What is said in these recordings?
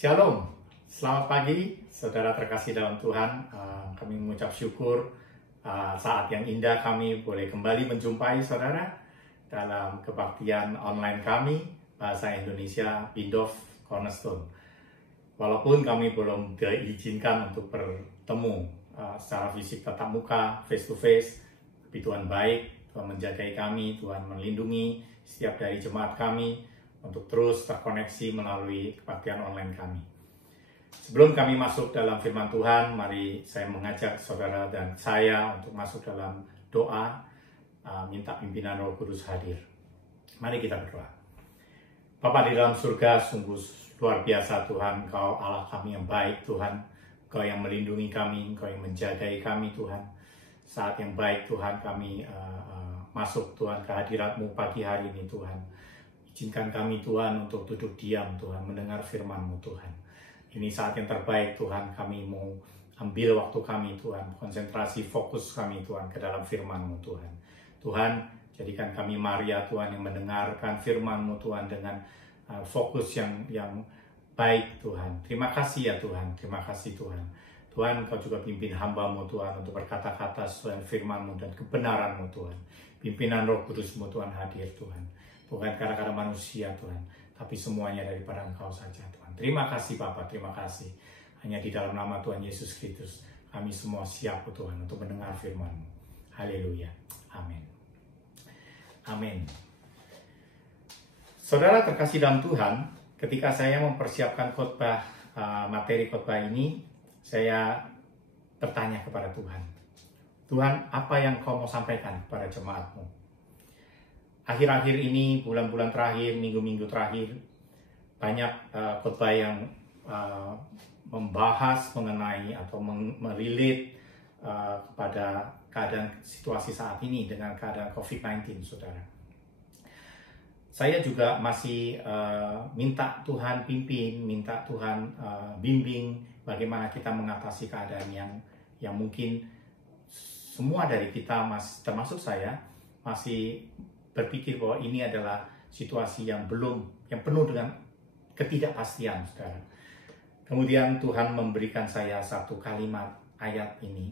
Shalom, selamat pagi saudara terkasih dalam Tuhan. Kami mengucap syukur saat yang indah kami boleh kembali menjumpai saudara dalam kebaktian online kami Bahasa Indonesia Bindov Cornerstone. Walaupun kami belum diizinkan untuk bertemu secara fisik tatap muka, face to face, tapi Tuhan baik, Tuhan menjagai kami, Tuhan melindungi setiap dari jemaat kami untuk terus terkoneksi melalui kebaktian online kami. Sebelum kami masuk dalam firman Tuhan, mari saya mengajak saudara dan saya untuk masuk dalam doa, minta pimpinan Roh Kudus hadir. Mari kita berdoa. Bapa di dalam surga, sungguh luar biasa Tuhan, Engkau Allah kami yang baik Tuhan, Engkau yang melindungi kami, Engkau yang menjagai kami Tuhan. Saat yang baik Tuhan kami masuk Tuhan ke hadirat-Mu pagi hari ini Tuhan. Izinkan kami Tuhan untuk duduk diam Tuhan, mendengar firman-Mu Tuhan. Ini saat yang terbaik Tuhan, kami mau ambil waktu kami Tuhan, konsentrasi fokus kami Tuhan ke dalam firman-Mu Tuhan. Tuhan, jadikan kami Maria Tuhan yang mendengarkan firman-Mu Tuhan dengan fokus yang baik Tuhan. Terima kasih ya Tuhan, terima kasih Tuhan. Tuhan, Kau juga pimpin hamba-Mu Tuhan untuk berkata-kata sesuai firman-Mu dan kebenaran-Mu Tuhan. Pimpinan Roh Kudus-Mu Tuhan hadir Tuhan. Bukan kadang-kadang manusia Tuhan, tapi semuanya daripada Engkau saja Tuhan. Terima kasih Bapa, terima kasih. Hanya di dalam nama Tuhan Yesus Kristus, kami semua siap Tuhan untuk mendengar firman-Mu. Haleluya. Amin. Amin. Saudara terkasih dalam Tuhan, ketika saya mempersiapkan khotbah, materi khotbah ini, saya bertanya kepada Tuhan. Tuhan, apa yang Kau mau sampaikan kepada jemaat-Mu? Akhir-akhir ini, bulan-bulan terakhir, minggu-minggu terakhir, banyak khotbah yang membahas mengenai atau merilit kepada keadaan situasi saat ini dengan keadaan COVID-19, saudara. Saya juga masih minta Tuhan pimpin, minta Tuhan bimbing bagaimana kita mengatasi keadaan yang mungkin semua dari kita, termasuk saya, masih berpikir bahwa ini adalah situasi yang penuh dengan ketidakpastian, saudara. Kemudian Tuhan memberikan saya satu kalimat ayat ini.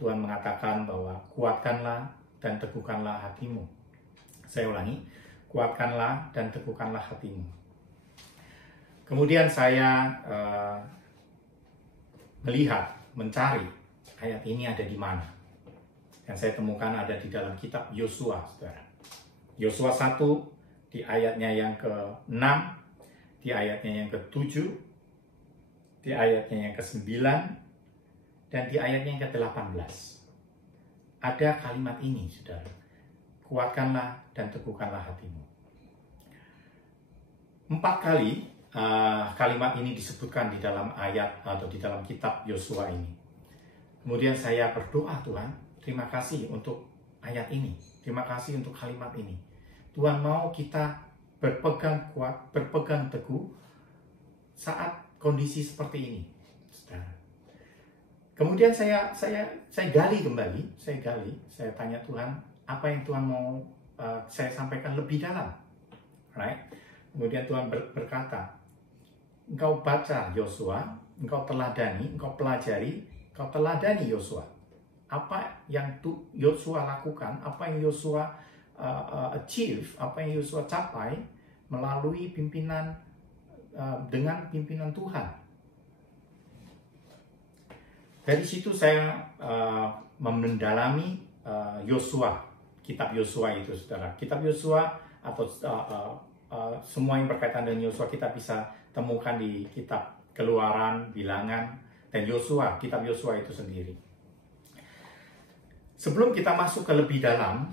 Tuhan mengatakan bahwa kuatkanlah dan teguhkanlah hatimu. Saya ulangi, kuatkanlah dan teguhkanlah hatimu. Kemudian saya melihat, mencari ayat ini ada di mana. Yang saya temukan ada di dalam kitab Yosua, saudara. Yosua 1 di ayatnya yang ke-6, di ayatnya yang ke-7, di ayatnya yang ke-9, dan di ayatnya yang ke-18. Ada kalimat ini, saudara. Kuatkanlah dan teguhkanlah hatimu. 4 kali kalimat ini disebutkan di dalam ayat atau di dalam kitab Yosua ini. Kemudian saya berdoa, Tuhan, terima kasih untuk ayat ini. Terima kasih untuk kalimat ini. Tuhan mau kita berpegang kuat, berpegang teguh saat kondisi seperti ini, saudara. Kemudian saya gali kembali, saya tanya Tuhan, apa yang Tuhan mau saya sampaikan lebih dalam, right? Kemudian Tuhan berkata, engkau baca Yosua, engkau teladani, engkau pelajari, engkau teladani Yosua. Apa yang Yosua lakukan, apa yang Yosua achieve, apa yang Yosua capai melalui pimpinan dengan pimpinan Tuhan. Dari situ saya mendalami Yosua, kitab Yosua itu, saudara. Kitab Yosua atau semua yang berkaitan dengan Yosua kita bisa temukan di kitab Keluaran, Bilangan, dan Yosua, kitab Yosua itu sendiri. Sebelum kita masuk ke lebih dalam,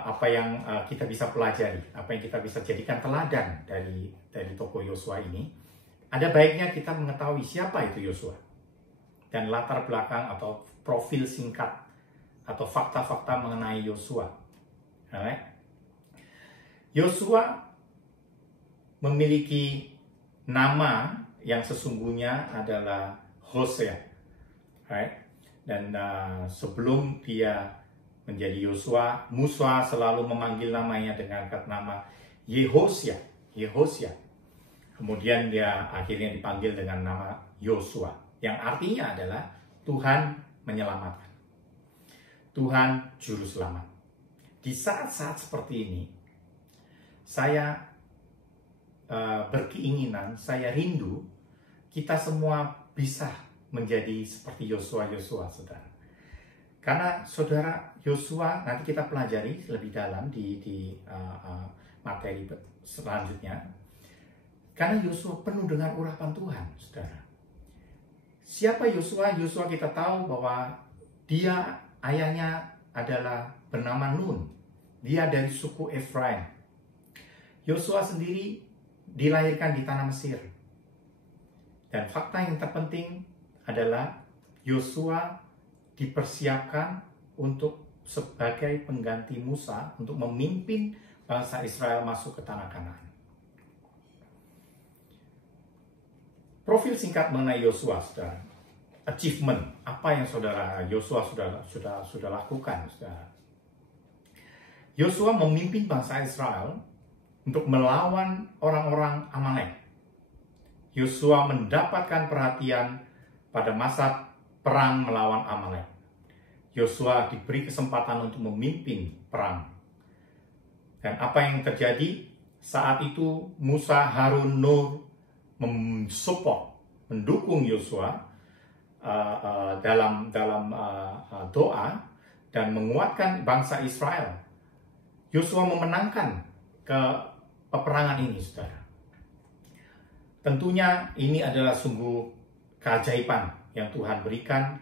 apa yang kita bisa pelajari, apa yang kita bisa jadikan teladan dari tokoh Yosua ini, ada baiknya kita mengetahui siapa itu Yosua dan latar belakang atau profil singkat atau fakta-fakta mengenai Yosua. Yosua memiliki nama yang sesungguhnya adalah Hosea, dan sebelum dia menjadi Yosua, Musa selalu memanggil namanya dengan nama Yehosya. Kemudian dia akhirnya dipanggil dengan nama Yosua, yang artinya adalah Tuhan menyelamatkan. Tuhan juru selamat. Di saat-saat seperti ini, saya berkeinginan, saya rindu kita semua bisa menjadi seperti Yosua, saudara. Karena saudara, Yosua nanti kita pelajari lebih dalam di materi selanjutnya. Karena Yosua penuh dengan urapan Tuhan, saudara. Siapa Yosua? Yosua kita tahu bahwa dia ayahnya adalah bernama Nun. Dia dari suku Efraim. Yosua sendiri dilahirkan di tanah Mesir. Dan fakta yang terpenting adalah Yosua dipersiapkan untuk sebagai pengganti Musa untuk memimpin bangsa Israel masuk ke tanah Kanaan. Profil singkat mengenai Yosua, saudara. Achievement, apa yang saudara Yosua sudah lakukan, saudara. Yosua memimpin bangsa Israel untuk melawan orang-orang Amalek. Yosua mendapatkan perhatian pada masa perang melawan Amalek. Yosua diberi kesempatan untuk memimpin perang. Dan apa yang terjadi? Saat itu Musa, Harun, Nur mensupport, mendukung Yosua dalam doa dan menguatkan bangsa Israel. Yosua memenangkan peperangan ini, saudara. Tentunya ini adalah sungguh keajaiban yang Tuhan berikan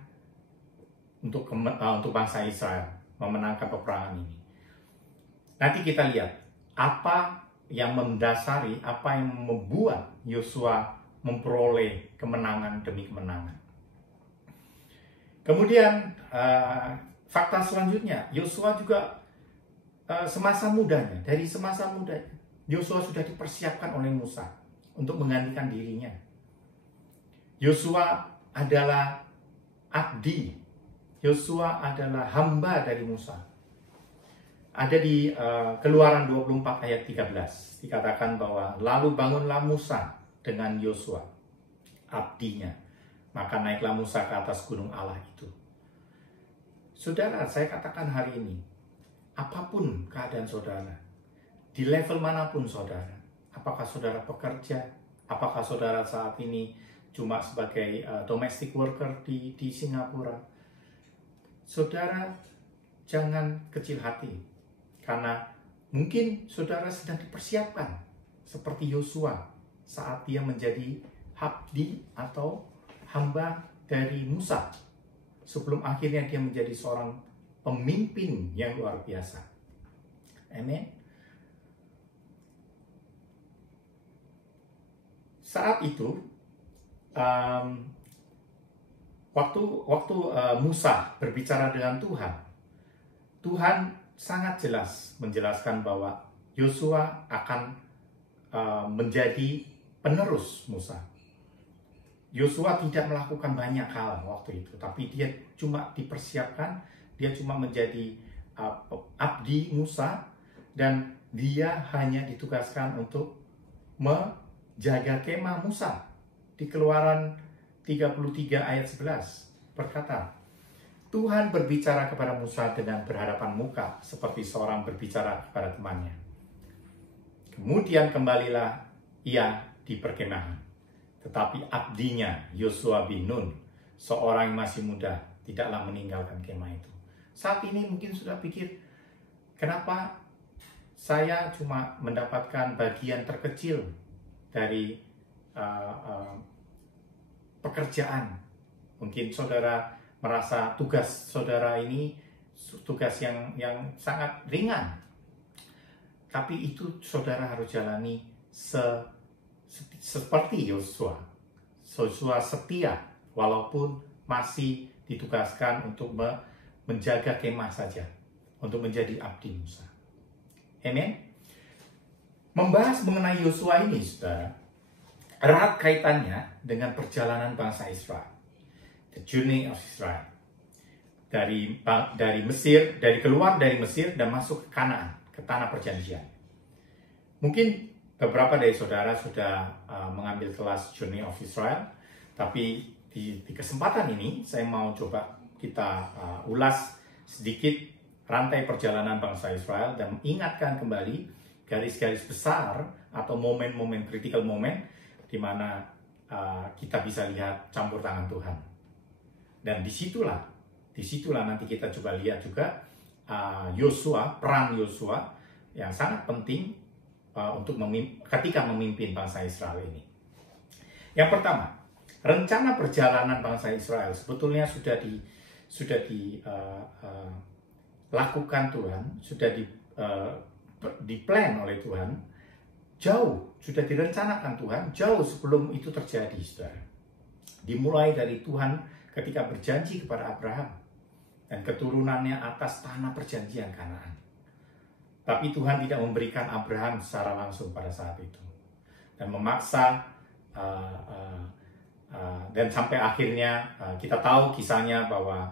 untuk bangsa Israel memenangkan peperangan ini. Nanti kita lihat apa yang mendasari, apa yang membuat Yosua memperoleh kemenangan demi kemenangan. Kemudian fakta selanjutnya, Yosua juga semasa mudanya, Yosua sudah dipersiapkan oleh Musa untuk menggantikan dirinya. Yosua adalah abdi, Yosua adalah hamba dari Musa. Ada di Keluaran 24 ayat 13, dikatakan bahwa lalu bangunlah Musa dengan Yosua, abdinya. Maka naiklah Musa ke atas gunung Allah itu. Saudara, saya katakan hari ini, apapun keadaan saudara, di level manapun saudara, apakah saudara pekerja, apakah saudara saat ini cuma sebagai domestic worker di Singapura, saudara jangan kecil hati. Karena mungkin saudara sedang dipersiapkan seperti Yosua saat dia menjadi abdi atau hamba dari Musa. Sebelum akhirnya dia menjadi seorang pemimpin yang luar biasa. Amin. Saat itu, waktu Musa berbicara dengan Tuhan sangat jelas menjelaskan bahwa Yosua akan menjadi penerus Musa. Yosua tidak melakukan banyak hal waktu itu, tapi dia cuma dipersiapkan, dia cuma menjadi abdi Musa, dan dia hanya ditugaskan untuk menjaga kemah Musa. Di Keluaran 33 ayat 11 berkata, Tuhan berbicara kepada Musa dengan berhadapan muka seperti seorang berbicara kepada temannya. Kemudian kembalilah ia di perkemahan. Tetapi abdinya Yosua bin Nun, seorang yang masih muda, tidaklah meninggalkan kemah itu. Saat ini mungkin sudah pikir, kenapa saya cuma mendapatkan bagian terkecil dari pekerjaan. Mungkin saudara merasa tugas saudara ini tugas yang sangat ringan. Tapi itu saudara harus jalani seperti Yosua. Yosua setia walaupun masih ditugaskan untuk menjaga kemah saja, untuk menjadi abdi Musa. Amen. Membahas mengenai Yosua ini, saudara, erat kaitannya dengan perjalanan bangsa Israel. The journey of Israel. Dari Mesir, keluar dari Mesir dan masuk ke Kanaan, ke tanah perjanjian. Mungkin beberapa dari saudara sudah mengambil kelas Journey of Israel, tapi di kesempatan ini saya mau coba kita ulas sedikit rantai perjalanan bangsa Israel dan mengingatkan kembali garis-garis besar atau momen-momen critical moment di mana kita bisa lihat campur tangan Tuhan. Dan disitulah nanti kita coba lihat juga peran Yosua yang sangat penting untuk ketika memimpin bangsa Israel ini. Yang pertama, rencana perjalanan bangsa Israel sebetulnya sudah dilakukan Tuhan, sudah diplan oleh Tuhan, sudah direncanakan Tuhan jauh sebelum itu terjadi, saudara. Dimulai dari Tuhan ketika berjanji kepada Abraham dan keturunannya atas tanah perjanjian Kanaan. Tapi Tuhan tidak memberikan Abraham secara langsung pada saat itu. Dan memaksa, dan sampai akhirnya kita tahu kisahnya bahwa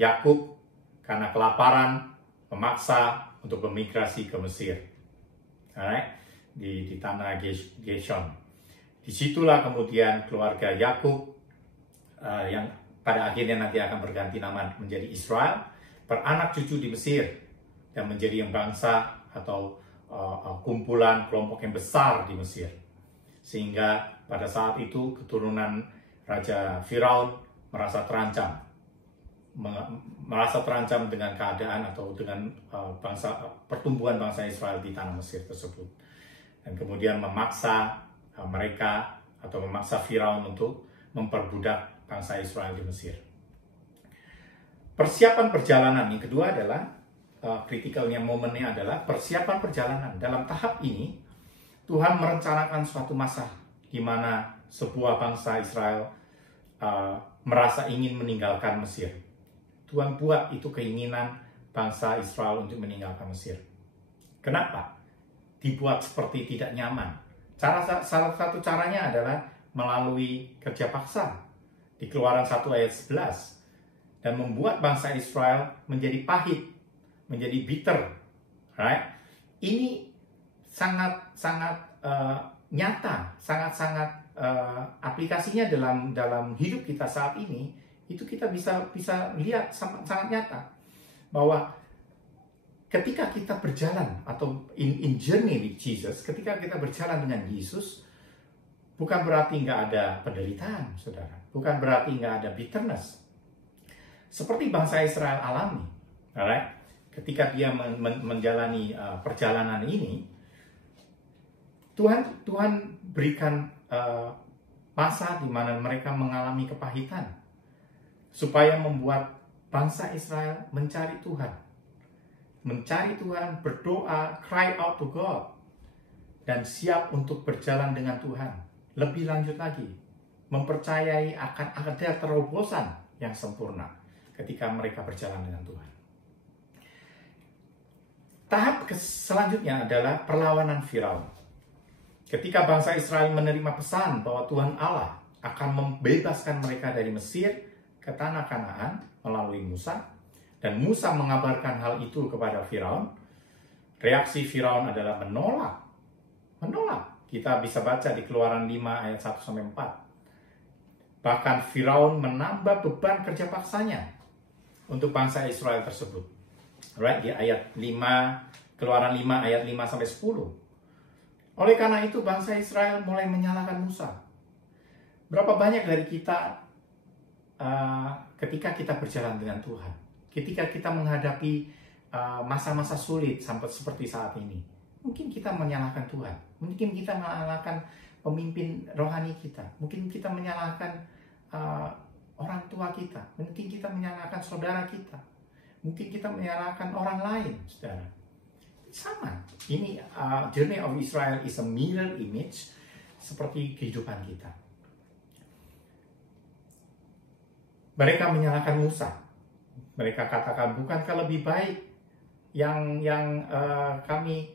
Yakub karena kelaparan memaksa untuk bermigrasi ke Mesir. Alright? Di tanah Geshon. Disitulah kemudian keluarga Yakub yang pada akhirnya nanti akan berganti nama menjadi Israel, beranak cucu di Mesir dan menjadi yang bangsa atau kumpulan kelompok yang besar di Mesir. Sehingga pada saat itu keturunan Raja Firaun merasa terancam dengan keadaan atau dengan pertumbuhan bangsa Israel di tanah Mesir tersebut. Dan kemudian memaksa mereka atau memaksa Firaun untuk memperbudak bangsa Israel di Mesir. Persiapan perjalanan yang kedua adalah kritikalnya momennya adalah persiapan perjalanan. Dalam tahap ini Tuhan merencanakan suatu masa di mana sebuah bangsa Israel merasa ingin meninggalkan Mesir. Tuhan buat itu keinginan bangsa Israel untuk meninggalkan Mesir. Kenapa? Dibuat seperti tidak nyaman. Salah satu caranya adalah melalui kerja paksa di Keluaran 1 ayat 11 dan membuat bangsa Israel menjadi pahit, menjadi bitter. Right? Ini sangat nyata, sangat aplikasinya dalam hidup kita saat ini. Itu kita bisa lihat sangat nyata bahwa ketika kita berjalan atau in journey with Jesus, ketika kita berjalan dengan Yesus, bukan berarti nggak ada penderitaan, saudara. Bukan berarti nggak ada bitterness. Seperti bangsa Israel alami, alright? Ketika dia menjalani perjalanan ini, Tuhan berikan masa di mana mereka mengalami kepahitan, supaya membuat bangsa Israel mencari Tuhan, berdoa, cry out to God, dan siap untuk berjalan dengan Tuhan. Lebih lanjut lagi, mempercayai akan ada terobosan yang sempurna ketika mereka berjalan dengan Tuhan. Tahap selanjutnya adalah perlawanan Firaun. Ketika bangsa Israel menerima pesan bahwa Tuhan Allah akan membebaskan mereka dari Mesir ke tanah Kanaan melalui Musa, dan Musa mengabarkan hal itu kepada Firaun, reaksi Firaun adalah menolak. Kita bisa baca di Keluaran 5 ayat 1-4. Bahkan Firaun menambah beban kerja paksanya untuk bangsa Israel tersebut. Right, di ayat 5, Keluaran 5 ayat 5-10. Oleh karena itu bangsa Israel mulai menyalahkan Musa. Berapa banyak dari kita ketika kita berjalan dengan Tuhan, ketika kita menghadapi masa-masa sulit sampai seperti saat ini, mungkin kita menyalahkan Tuhan, mungkin kita menyalahkan pemimpin rohani kita, mungkin kita menyalahkan orang tua kita, mungkin kita menyalahkan saudara kita, mungkin kita menyalahkan orang lain, saudara. Sama, ini Journey of Israel is a mirror image seperti kehidupan kita. Mereka menyalahkan Musa. Mereka katakan, bukankah lebih baik yang kami,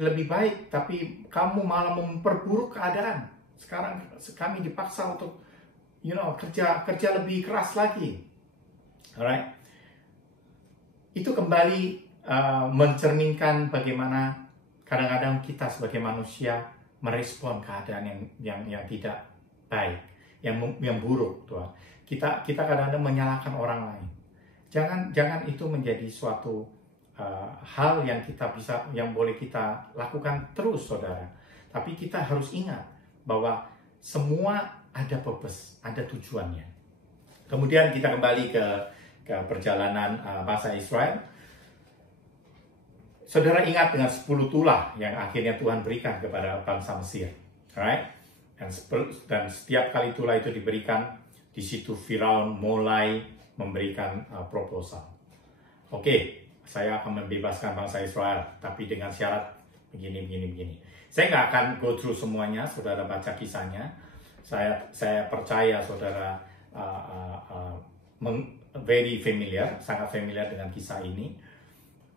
lebih baik, tapi kamu malah memperburuk keadaan. Sekarang kami dipaksa untuk, kerja lebih keras lagi. Alright? Itu kembali mencerminkan bagaimana kadang-kadang kita sebagai manusia merespon keadaan yang tidak baik, yang buruk, Tuhan. Kita kadang-kadang menyalahkan orang lain. Jangan itu menjadi suatu hal yang boleh kita lakukan terus, saudara. Tapi kita harus ingat bahwa semua ada purpose, ada tujuannya. Kemudian kita kembali ke perjalanan bangsa Israel. Saudara ingat dengan 10 tulah yang akhirnya Tuhan berikan kepada bangsa Mesir, right? Dan setiap kali tulah itu diberikan, di situ Firaun mulai memberikan proposal. Oke, saya akan membebaskan bangsa Israel, tapi dengan syarat begini. Saya nggak akan go through semuanya, saudara baca kisahnya. Saya percaya saudara very familiar, sangat familiar dengan kisah ini.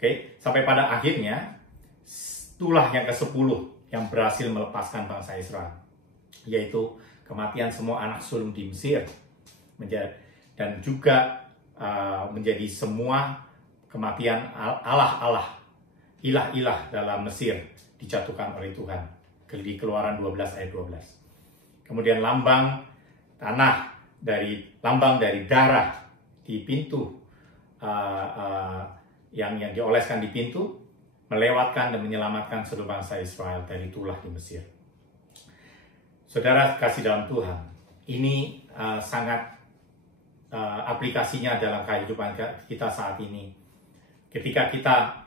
Oke, sampai pada akhirnya tulah yang ke-10 yang berhasil melepaskan bangsa Israel, yaitu kematian semua anak sulung di Mesir, dan juga menjadi semua kematian ilah-ilah dalam Mesir dijatuhkan oleh Tuhan, di Keluaran 12 ayat 12. Kemudian lambang dari darah di pintu, yang dioleskan di pintu, melewatkan dan menyelamatkan seluruh bangsa Israel dari tulah di Mesir. Saudara kasih dalam Tuhan, ini sangat aplikasinya dalam kehidupan kita saat ini. Ketika kita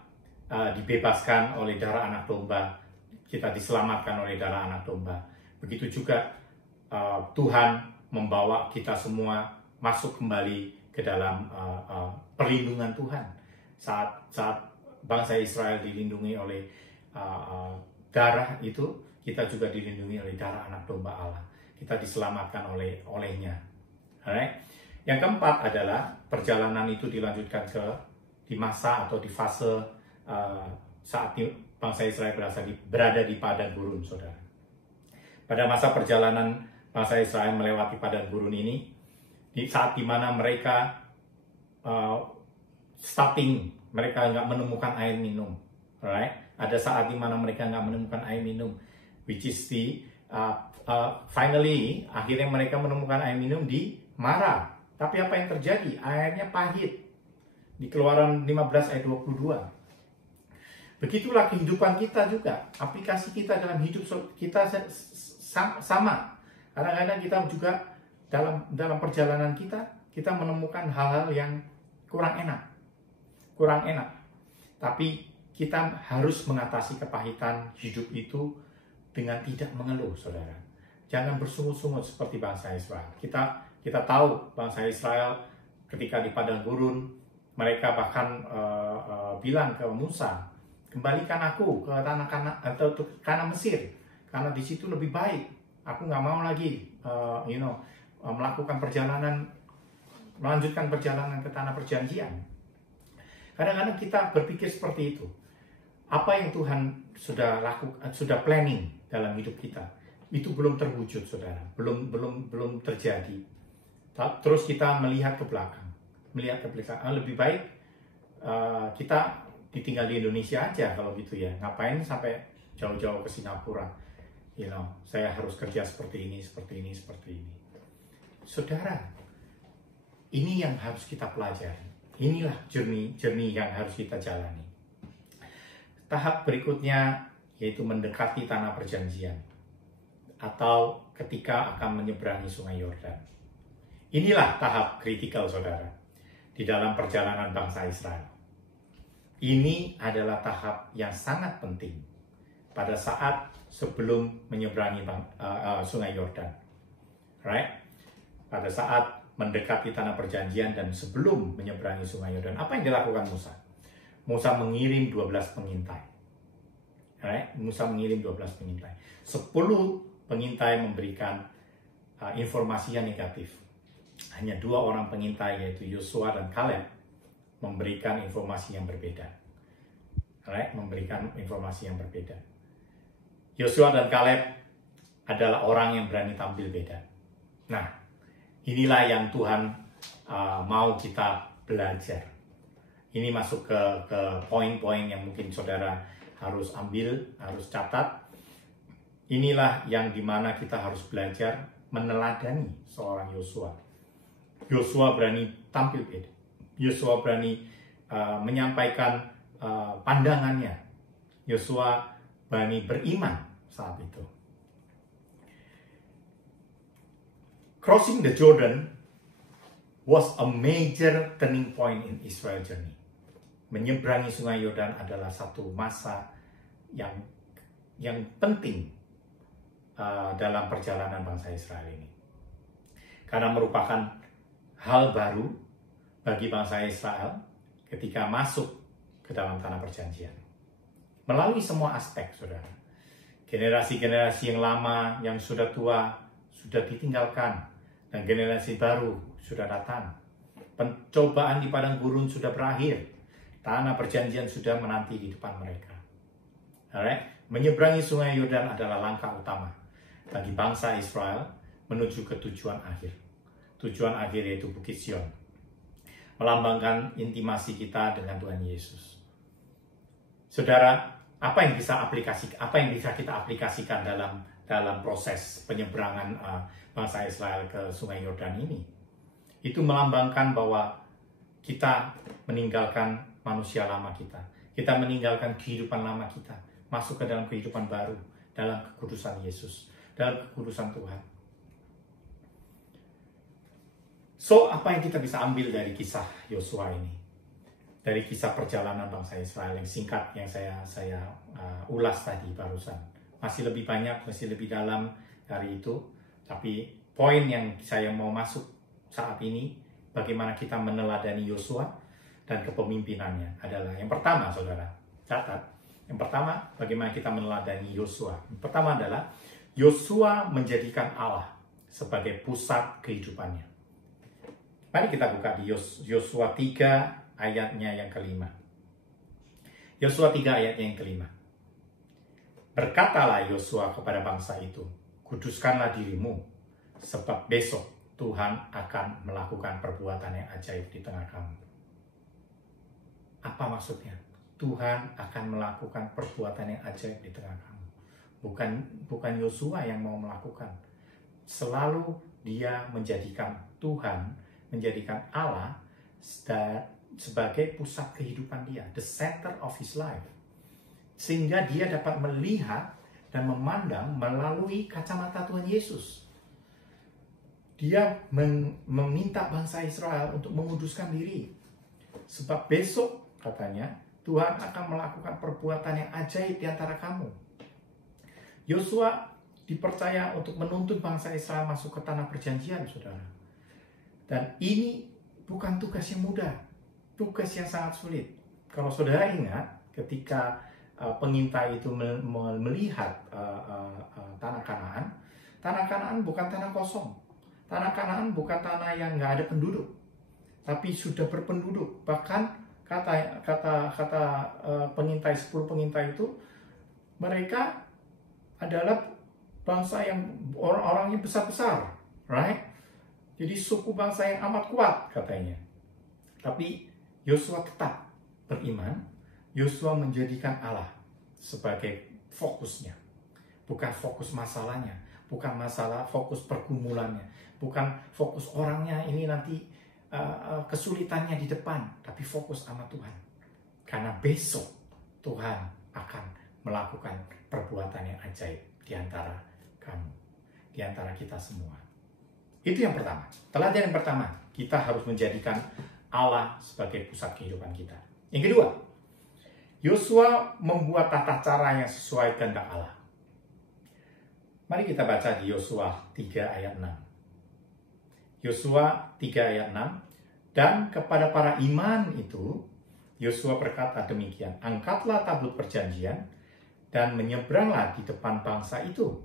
dibebaskan oleh darah anak domba, kita diselamatkan oleh darah anak domba. Begitu juga Tuhan membawa kita semua masuk kembali ke dalam perlindungan Tuhan. Saat bangsa Israel dilindungi oleh darah itu, kita juga dilindungi oleh darah anak domba Allah. Kita diselamatkan olehnya. Alright? Yang keempat adalah perjalanan itu dilanjutkan di masa atau di fase saat bangsa Israel berada di padang gurun, saudara. Pada masa perjalanan bangsa Israel melewati padang gurun ini, di saat dimana mereka mereka nggak menemukan air minum, right? Ada saat di mana mereka nggak menemukan air minum, which is finally akhirnya mereka menemukan air minum di Mara. Tapi apa yang terjadi? Airnya pahit. Di Keluaran 15 ayat 22. Begitulah kehidupan kita juga. Aplikasi kita dalam hidup kita sama. Kadang-kadang kita juga dalam perjalanan kita menemukan hal-hal yang kurang enak. Tapi kita harus mengatasi kepahitan hidup itu dengan tidak mengeluh, saudara. Jangan bersungut-sungut seperti bangsa Israel. Kita tahu bangsa Israel ketika di padang gurun, mereka bahkan bilang ke Musa, kembalikan aku ke tanah Mesir, karena di situ lebih baik. Aku nggak mau lagi, melanjutkan perjalanan ke tanah perjanjian. Kadang-kadang kita berpikir seperti itu. Apa yang Tuhan sudah planning dalam hidup kita, itu belum terwujud, saudara. Belum terjadi. Terus kita melihat ke belakang. Lebih baik kita ditinggal di Indonesia aja kalau gitu ya. Ngapain sampai jauh-jauh ke Singapura? Saya harus kerja seperti ini. Saudara, ini yang harus kita pelajari. Inilah journey yang harus kita jalani. Tahap berikutnya yaitu mendekati tanah perjanjian, atau ketika akan menyeberangi sungai Yordan. Inilah tahap kritikal, saudara, di dalam perjalanan bangsa Israel. Ini adalah tahap yang sangat penting pada saat sebelum menyeberangi sungai Yordan. Right? Pada saat mendekati tanah perjanjian dan sebelum menyeberangi sungai Yordan, apa yang dilakukan Musa? Musa mengirim 12 pengintai. Right? Musa mengirim 12 pengintai. 10 pengintai memberikan informasi yang negatif. Hanya 2 orang pengintai, yaitu Yosua dan Kaleb, memberikan informasi yang berbeda. Right? Memberikan informasi yang berbeda. Yosua dan Kaleb adalah orang yang berani tampil beda. Nah, inilah yang Tuhan mau kita belajar. Ini masuk ke poin-poin yang mungkin saudara harus ambil, harus catat. Inilah yang dimana kita harus belajar meneladani seorang Yosua. Yosua berani tampil beda. Yosua berani menyampaikan pandangannya. Yosua berani beriman saat itu. Crossing the Jordan was a major turning point in Israel journey. Menyeberangi sungai Yordan adalah satu masa yang penting dalam perjalanan bangsa Israel ini. Karena merupakan hal baru bagi bangsa Israel ketika masuk ke dalam tanah perjanjian. Melalui semua aspek, saudara. Generasi-generasi yang lama, yang sudah tua, sudah ditinggalkan. Dan generasi baru sudah datang. Pencobaan di padang gurun sudah berakhir. Tanah perjanjian sudah menanti di depan mereka. Alright? Menyeberangi sungai Yordan adalah langkah utama bagi bangsa Israel menuju ke tujuan akhir. Tujuan akhir yaitu Bukit Sion. Melambangkan intimasi kita dengan Tuhan Yesus. Saudara, apa yang bisa kita aplikasikan dalam proses penyeberangan bangsa Israel ke Sungai Yordan ini? Itu melambangkan bahwa kita meninggalkan manusia lama kita. Kita meninggalkan kehidupan lama kita, masuk ke dalam kehidupan baru, dalam kekudusan Yesus, dalam kekudusan Tuhan. So, apa yang kita bisa ambil dari kisah Yosua ini? Dari kisah perjalanan bangsa Israel yang singkat yang saya ulas tadi barusan. Masih lebih banyak, masih lebih dalam dari itu. Tapi poin yang saya mau masuk saat ini, bagaimana kita meneladani Yosua dan kepemimpinannya adalah yang pertama, saudara. Catat. Yang pertama, bagaimana kita meneladani Yosua. Yang pertama adalah Yosua menjadikan Allah sebagai pusat kehidupannya. Mari kita buka di Yosua 3 ayatnya yang kelima. Yosua 3 ayatnya yang kelima. Berkatalah Yosua kepada bangsa itu, kuduskanlah dirimu, sebab besok Tuhan akan melakukan perbuatan yang ajaib di tengah kamu. Apa maksudnya? Tuhan akan melakukan perbuatan yang ajaib di tengah kamu. Bukan Yosua yang mau melakukan. Selalu dia menjadikan Tuhan, menjadikan Allah sebagai pusat kehidupan dia, the center of his life. Sehingga dia dapat melihat dan memandang melalui kacamata Tuhan Yesus. Dia meminta bangsa Israel untuk menguduskan diri. Sebab besok, katanya, Tuhan akan melakukan perbuatan yang ajaib di antara kamu. Yosua dipercaya untuk menuntun bangsa Israel masuk ke tanah perjanjian, saudara. Dan ini bukan tugas yang mudah, tugas yang sangat sulit. Kalau saudara ingat, ketika pengintai itu melihat tanah Kanaan bukan tanah kosong. Tanah Kanaan bukan tanah yang nggak ada penduduk, tapi sudah berpenduduk. Bahkan kata pengintai, 10 pengintai itu, mereka adalah bangsa yang orang-orangnya besar-besar, right? Jadi suku bangsa yang amat kuat katanya. Tapi Yosua tetap beriman. Yosua menjadikan Allah sebagai fokusnya. Bukan fokus masalahnya. Bukan masalah fokus pergumulannya. Bukan fokus orangnya ini nanti kesulitannya di depan. Tapi fokus sama Tuhan. Karena besok Tuhan akan melakukan perbuatan yang ajaib di antara kamu. Di antara kita semua. Itu yang pertama. Teladan yang pertama, kita harus menjadikan Allah sebagai pusat kehidupan kita. Yang kedua, Yosua membuat tata cara yang sesuai kehendak Allah. Mari kita baca di Yosua 3 ayat 6. Yosua 3 ayat 6. Dan kepada para iman itu, Yosua berkata demikian, angkatlah tabut perjanjian dan menyeberanglah di depan bangsa itu.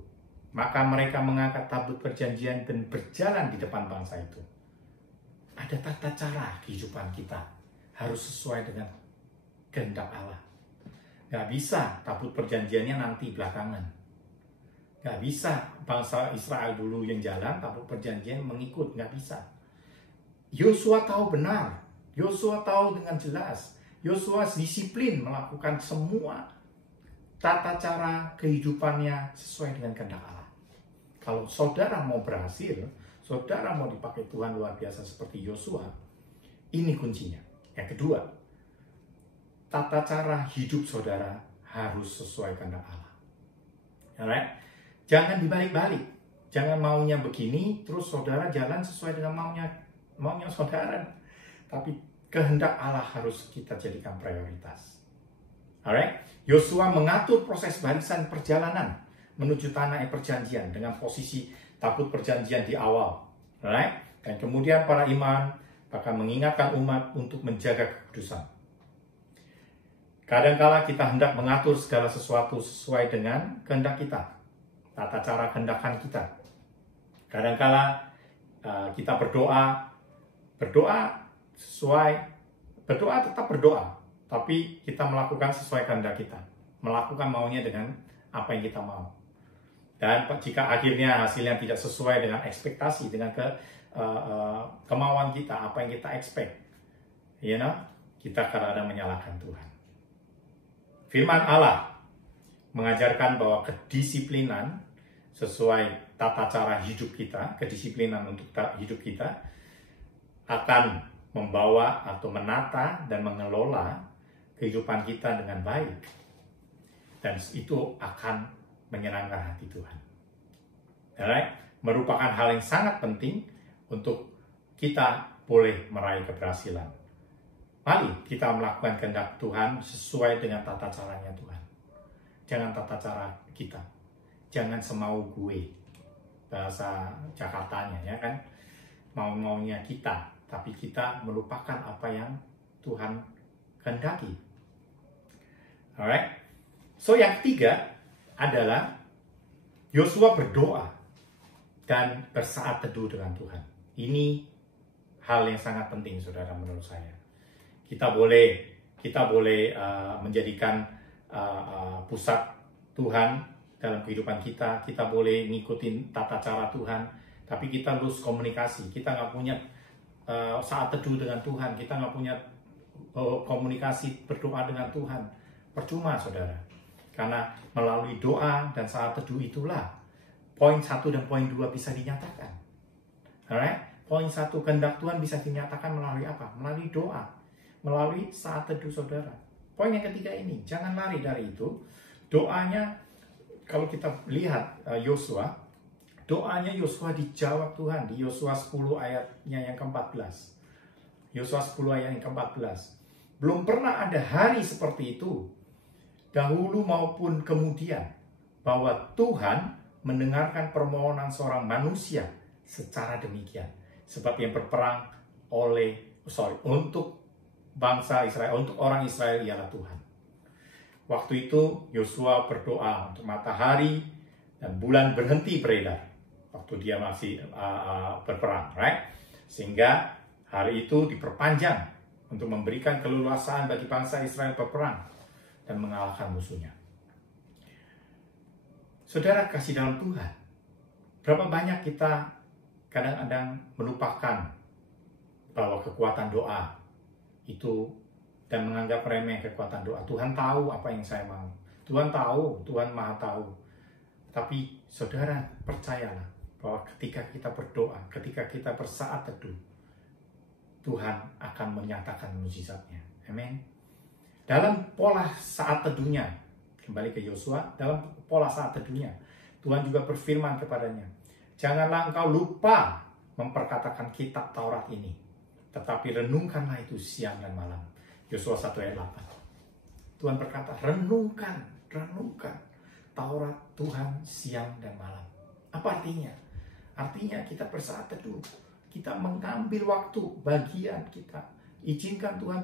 Maka mereka mengangkat tabut perjanjian dan berjalan di depan bangsa itu. Ada tata cara kehidupan kita. Harus sesuai dengan kehendak Allah. Gak bisa tabut perjanjiannya nanti belakangan. Gak bisa bangsa Israel dulu yang jalan, tabut perjanjian mengikut. Gak bisa. Yosua tahu benar. Yosua tahu dengan jelas. Yosua disiplin melakukan semua tata cara kehidupannya sesuai dengan kehendak Allah. Kalau saudara mau berhasil, saudara mau dipakai Tuhan luar biasa seperti Yosua, ini kuncinya. Yang kedua, tata cara hidup saudara harus sesuai kehendak Allah. Alright? Jangan dibalik-balik. Jangan maunya begini, terus saudara jalan sesuai dengan maunya saudara. Tapi kehendak Allah harus kita jadikan prioritas. Alright? Yosua mengatur proses barisan perjalanan menuju tanah perjanjian dengan posisi tabut perjanjian di awal. Alright? Dan kemudian para imam akan mengingatkan umat untuk menjaga kekudusan. Kadangkala kita hendak mengatur segala sesuatu sesuai dengan kehendak kita, tata cara kehendakan kita. Kadangkala kita berdoa tetap berdoa, tapi kita melakukan sesuai kehendak kita, melakukan maunya dengan apa yang kita mau. Dan jika akhirnya hasilnya tidak sesuai dengan ekspektasi, dengan kemauan kita, apa yang kita expect, kita kadang-kadang menyalahkan Tuhan. Firman Allah mengajarkan bahwa kedisiplinan sesuai tata cara hidup kita, kedisiplinan untuk hidup kita akan membawa atau menata dan mengelola kehidupan kita dengan baik. Dan itu akan menyenangkan hati Tuhan. Alright? Merupakan hal yang sangat penting untuk kita boleh meraih keberhasilan. Mari kita melakukan kehendak Tuhan sesuai dengan tata caranya Tuhan. Jangan tata cara kita. Jangan semau gue. Bahasa Jakartanya ya kan. Mau-maunya kita. Tapi kita melupakan apa yang Tuhan kehendaki. Alright. So yang ketiga adalah Yosua berdoa dan bersaat teduh dengan Tuhan. Ini hal yang sangat penting saudara menurut saya. Kita boleh menjadikan pusat Tuhan dalam kehidupan kita. Kita boleh ngikutin tata cara Tuhan, tapi kita lose komunikasi. Kita nggak punya saat teduh dengan Tuhan. Kita nggak punya komunikasi berdoa dengan Tuhan. Percuma saudara. Karena melalui doa dan saat teduh itulah poin 1 dan poin 2 bisa dinyatakan. Alright? Poin 1 kehendak Tuhan bisa dinyatakan melalui apa? Melalui doa. Melalui saat teduh saudara. Poin yang ketiga ini, jangan lari dari itu. Doanya, kalau kita lihat Yosua, doanya Yosua dijawab Tuhan di Yosua 10 ayatnya yang ke-14. Yosua 10 ayat yang ke-14. Belum pernah ada hari seperti itu, dahulu maupun kemudian, bahwa Tuhan mendengarkan permohonan seorang manusia secara demikian. Sebab yang berperang untuk bangsa Israel, untuk orang Israel ialah Tuhan. Waktu itu Yosua berdoa untuk matahari dan bulan berhenti beredar waktu dia masih berperang, right? Sehingga hari itu diperpanjang untuk memberikan keleluasaan bagi bangsa Israel berperang dan mengalahkan musuhnya. Saudara kasih dalam Tuhan, berapa banyak kita kadang-kadang melupakan bahwa kekuatan doa itu dan menganggap remeh kekuatan doa. Tuhan tahu apa yang saya mau. Tuhan tahu, Tuhan Maha tahu. Tapi saudara percayalah bahwa ketika kita berdoa, ketika kita bersaat teduh, Tuhan akan menyatakan mukjizatnya. Amin. Dalam pola saat teduhnya, kembali ke Yosua, dalam pola saat teduhnya, Tuhan juga berfirman kepadanya, janganlah engkau lupa memperkatakan kitab Taurat ini, tetapi renungkanlah itu siang dan malam. Yosua 1 ayat 8. Tuhan berkata, renungkan Taurat Tuhan siang dan malam. Apa artinya? Artinya kita bersaat teduh, kita mengambil waktu bagian kita. Izinkan Tuhan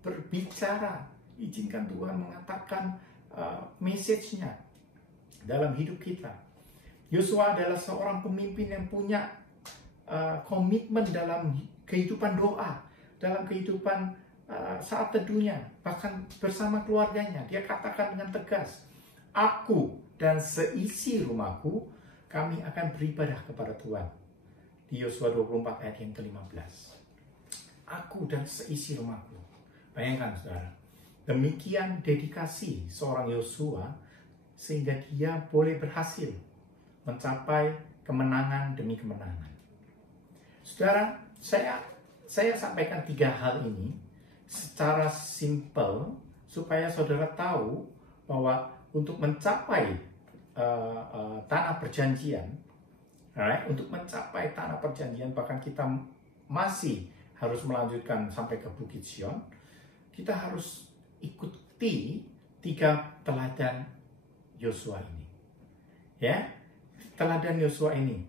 berbicara, izinkan Tuhan mengatakan message-nya dalam hidup kita. Yosua adalah seorang pemimpin yang punya komitmen dalam kehidupan doa, dalam kehidupan saat teduhnya, bahkan bersama keluarganya. Dia katakan dengan tegas, aku dan seisi rumahku, kami akan beribadah kepada Tuhan. Di Yosua 24 ayat yang ke-15. Aku dan seisi rumahku. Bayangkan saudara, Demikian dedikasi seorang Yosua sehingga dia boleh berhasil mencapai kemenangan demi kemenangan. Saudara, saya sampaikan 3 hal ini secara simpel supaya saudara tahu bahwa untuk mencapai tanah perjanjian, untuk mencapai tanah perjanjian, bahkan kita masih harus melanjutkan sampai ke Bukit Sion, kita harus ikuti 3 teladan Yosua ini. Ya, teladan Yosua ini.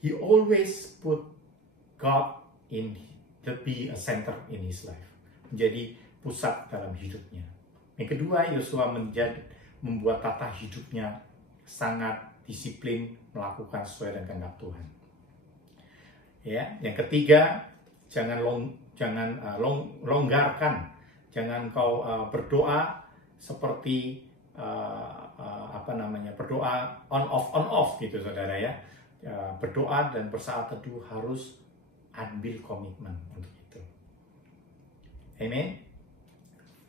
He always put God in to be a center in his life. Menjadi pusat dalam hidupnya. Yang kedua, Yosua membuat tata hidupnya sangat disiplin, melakukan sesuai dengan kehendak Tuhan. Ya, yang ketiga, jangan longgarkan, jangan kau berdoa seperti berdoa on off gitu saudara ya. Berdoa dan bersaat teduh harus ambil komitmen untuk itu. Amin.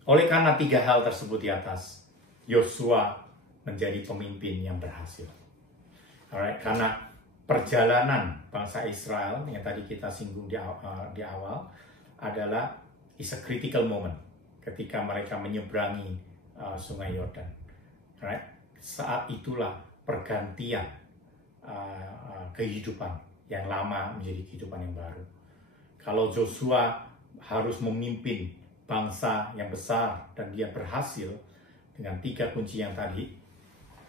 Oleh karena 3 hal tersebut di atas, Yosua menjadi pemimpin yang berhasil. Alright, karena perjalanan bangsa Israel yang tadi kita singgung di awal adalah is a critical moment ketika mereka menyeberangi Sungai Yordan. Alright, saat itulah pergantian kehidupan yang lama menjadi kehidupan yang baru. Kalau Joshua harus memimpin bangsa yang besar dan dia berhasil dengan 3 kunci yang tadi,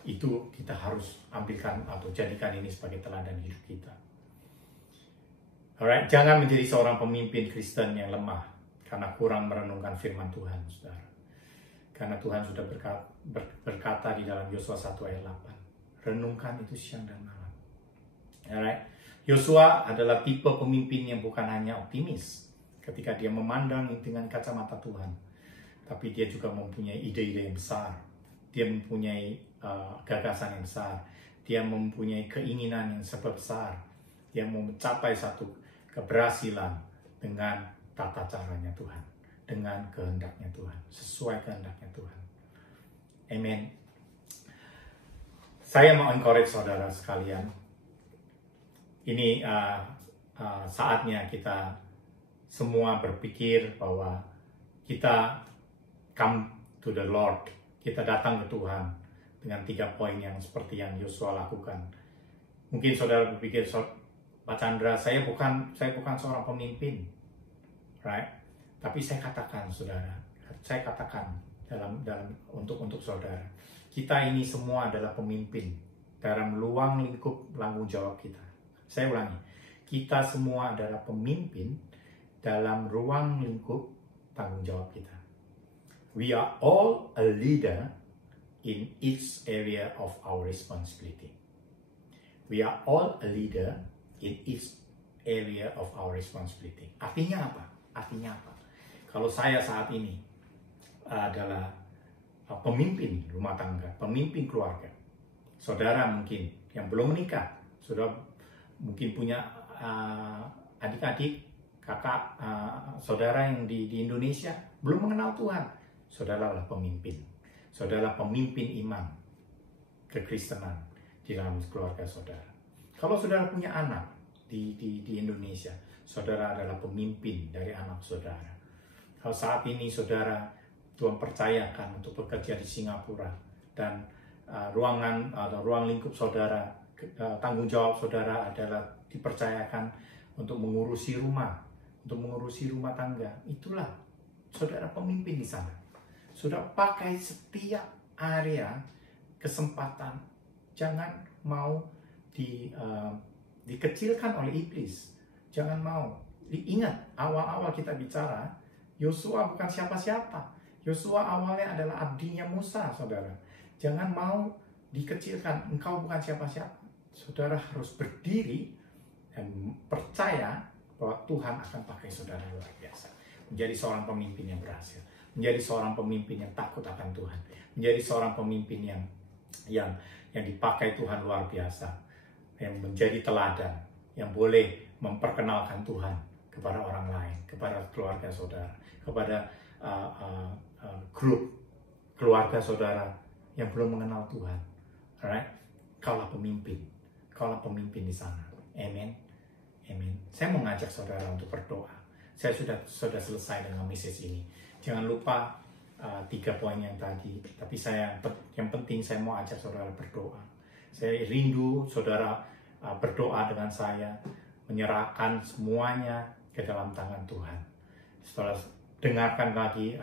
itu kita harus ambilkan atau jadikan ini sebagai teladan hidup kita. Alright, jangan menjadi seorang pemimpin Kristen yang lemah karena kurang merenungkan firman Tuhan, saudara. Karena Tuhan sudah berkata di dalam Yosua 1 ayat 8, renungkan itu siang dan malam. Alright, Yosua adalah tipe pemimpin yang bukan hanya optimis ketika dia memandang dengan kacamata Tuhan, tapi dia juga mempunyai ide-ide yang besar. Dia mempunyai gagasan yang besar. Dia mempunyai keinginan yang besar. Dia mau mencapai satu keberhasilan dengan tata caranya Tuhan, dengan kehendaknya Tuhan, sesuai kehendaknya Tuhan. Amen. Saya mau encourage saudara sekalian. Ini saatnya kita semua berpikir bahwa kita come to the Lord, kita datang ke Tuhan dengan 3 poin yang seperti yang Yosua lakukan. Mungkin saudara berpikir, Pak Chandra, saya bukan seorang pemimpin, right? Tapi saya katakan untuk saudara, kita ini semua adalah pemimpin dalam ruang lingkup tanggung jawab kita. Saya ulangi, kita semua adalah pemimpin dalam ruang lingkup tanggung jawab kita. We are all a leader in each area of our responsibility. We are all a leader in each area of our responsibility. Artinya apa? Kalau saya saat ini adalah pemimpin rumah tangga, pemimpin keluarga. Saudara mungkin yang belum menikah, saudara mungkin punya adik-adik, kakak, saudara yang di Indonesia belum mengenal Tuhan. Saudara adalah pemimpin. Saudara pemimpin iman kekristenan di dalam keluarga saudara. Kalau saudara punya anak di Indonesia, saudara adalah pemimpin dari anak saudara. Kalau saat ini saudara Tuhan percayakan untuk bekerja di Singapura dan ruang lingkup saudara, tanggung jawab saudara adalah dipercayakan untuk mengurusi rumah tangga, itulah saudara pemimpin di sana. Sudah pakai setiap area kesempatan, jangan mau dikecilkan oleh iblis. Jangan mau. Ingat, awal-awal kita bicara, Yosua bukan siapa-siapa. Yosua awalnya adalah abdinya Musa, saudara. Jangan mau dikecilkan, engkau bukan siapa-siapa. Saudara harus berdiri dan percaya bahwa Tuhan akan pakai saudara luar biasa. Menjadi seorang pemimpin yang berhasil. Menjadi seorang pemimpin yang takut akan Tuhan. Menjadi seorang pemimpin yang dipakai Tuhan luar biasa. Yang menjadi teladan. Yang boleh memperkenalkan Tuhan kepada orang lain. Kepada keluarga saudara. Kepada grup keluarga saudara yang belum mengenal Tuhan. Alright? Kaulah pemimpin di sana. Amen. Amen. Saya mau ngajak saudara untuk berdoa. Saya sudah selesai dengan message ini. Jangan lupa 3 poin yang tadi. Tapi yang penting saya mau ajak saudara berdoa. Saya rindu saudara berdoa dengan saya, menyerahkan semuanya ke dalam tangan Tuhan. Saudara dengarkan lagi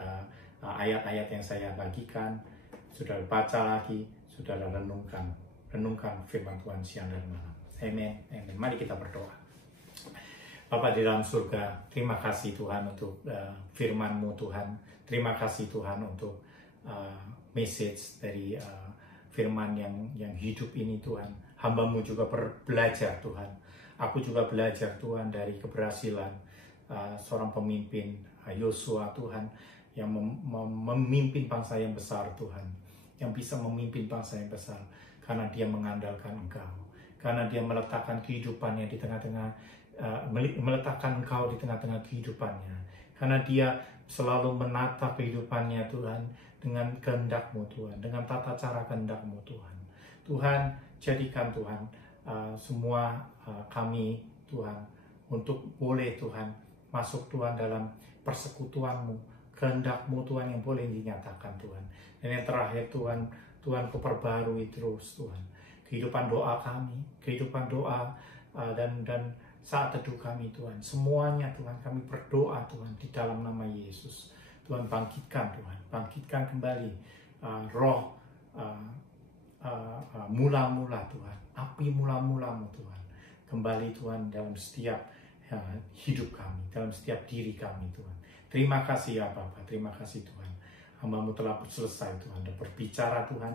ayat-ayat yang saya bagikan, saudara baca lagi, saudara renungkan firman Tuhan siang dan malam. Amen. Amen. Mari kita berdoa. Bapa di dalam surga, terima kasih Tuhan untuk firman-Mu Tuhan. Terima kasih Tuhan untuk message dari firman yang hidup ini Tuhan. Hamba-Mu juga belajar Tuhan. Aku juga belajar Tuhan dari keberhasilan seorang pemimpin Yosua Tuhan, yang memimpin bangsa yang besar Tuhan. Yang bisa memimpin bangsa yang besar karena dia mengandalkan Engkau. Karena dia meletakkan kehidupannya di tengah-tengah, meletakkan Engkau di tengah-tengah kehidupannya. Karena dia selalu menata kehidupannya Tuhan dengan kehendak-Mu Tuhan, dengan tata cara kehendak-Mu Tuhan. Tuhan, jadikan Tuhan semua kami Tuhan untuk boleh Tuhan masuk Tuhan dalam persekutuan-Mu, kehendak-Mu Tuhan yang boleh dinyatakan Tuhan. Dan yang terakhir Tuhan Kau perbarui terus Tuhan kehidupan doa kami, kehidupan doa dan saat teduh kami Tuhan. Semuanya Tuhan kami berdoa Tuhan di dalam nama Yesus. Tuhan bangkitkan Tuhan, bangkitkan kembali roh mula-mula Tuhan, api mula-mula-Mu Tuhan. Kembali Tuhan dalam setiap hidup kami, dalam setiap diri kami Tuhan. Terima kasih ya Bapa, terima kasih Tuhan. Hamba-Mu telah selesai Tuhan dan berbicara Tuhan.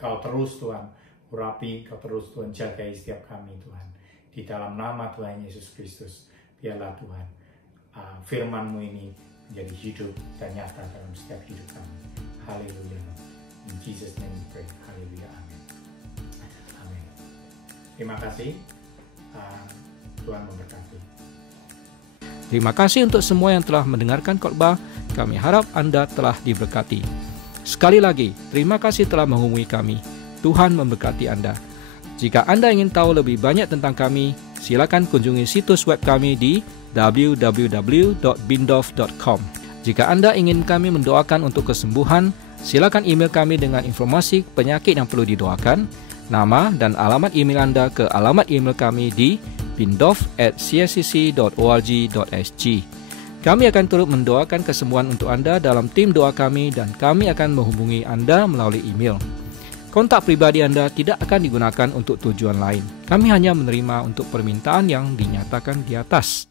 Kau terus Tuhan urapi, Kau terus Tuhan jagai setiap kami Tuhan. Di dalam nama Tuhan Yesus Kristus, biarlah Tuhan firman-Mu ini menjadi hidup dan nyata dalam setiap hidup kami. Haleluya. In Jesus name we pray. Haleluya. Amin. Amin. Terima kasih. Tuhan memberkati. Terima kasih untuk semua yang telah mendengarkan khotbah. Kami harap Anda telah diberkati. Sekali lagi, terima kasih telah menghubungi kami. Tuhan memberkati Anda. Jika Anda ingin tahu lebih banyak tentang kami, silakan kunjungi situs web kami di www.bindof.com. Jika Anda ingin kami mendoakan untuk kesembuhan, silakan email kami dengan informasi penyakit yang perlu didoakan, nama dan alamat email Anda ke alamat email kami di bindof@cscc.org.sg. Kami akan turut mendoakan kesembuhan untuk Anda dalam tim doa kami dan kami akan menghubungi Anda melalui email. Kontak pribadi Anda tidak akan digunakan untuk tujuan lain. Kami hanya menerima untuk permintaan yang dinyatakan di atas.